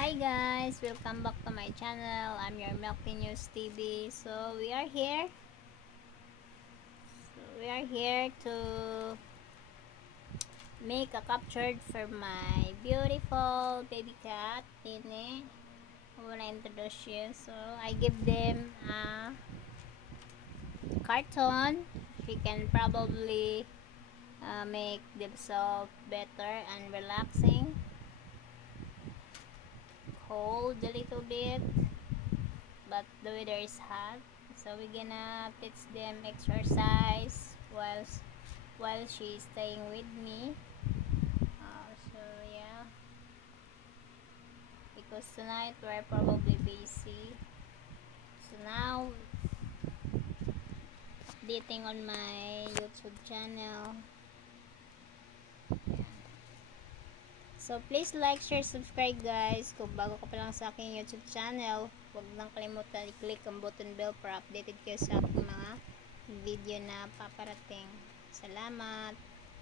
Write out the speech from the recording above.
Hi guys, welcome back to my channel. I'm your Milky News TV. So we are here. To make a captured for my beautiful baby cat, Tine. I wanna introduce you. So I give them a carton. She can probably make themselves better and relaxing. Hold a little bit, but the weather is hot, so we're gonna teach them exercise while she's staying with me. So yeah, because tonight we're probably busy. So now updating on my YouTube channel. So please like, share, subscribe guys. Kung bago ka pa lang sa aking YouTube channel, huwag nang kalimutan i-click ang button bell para updated kayo sa aking mga video na paparating. Salamat!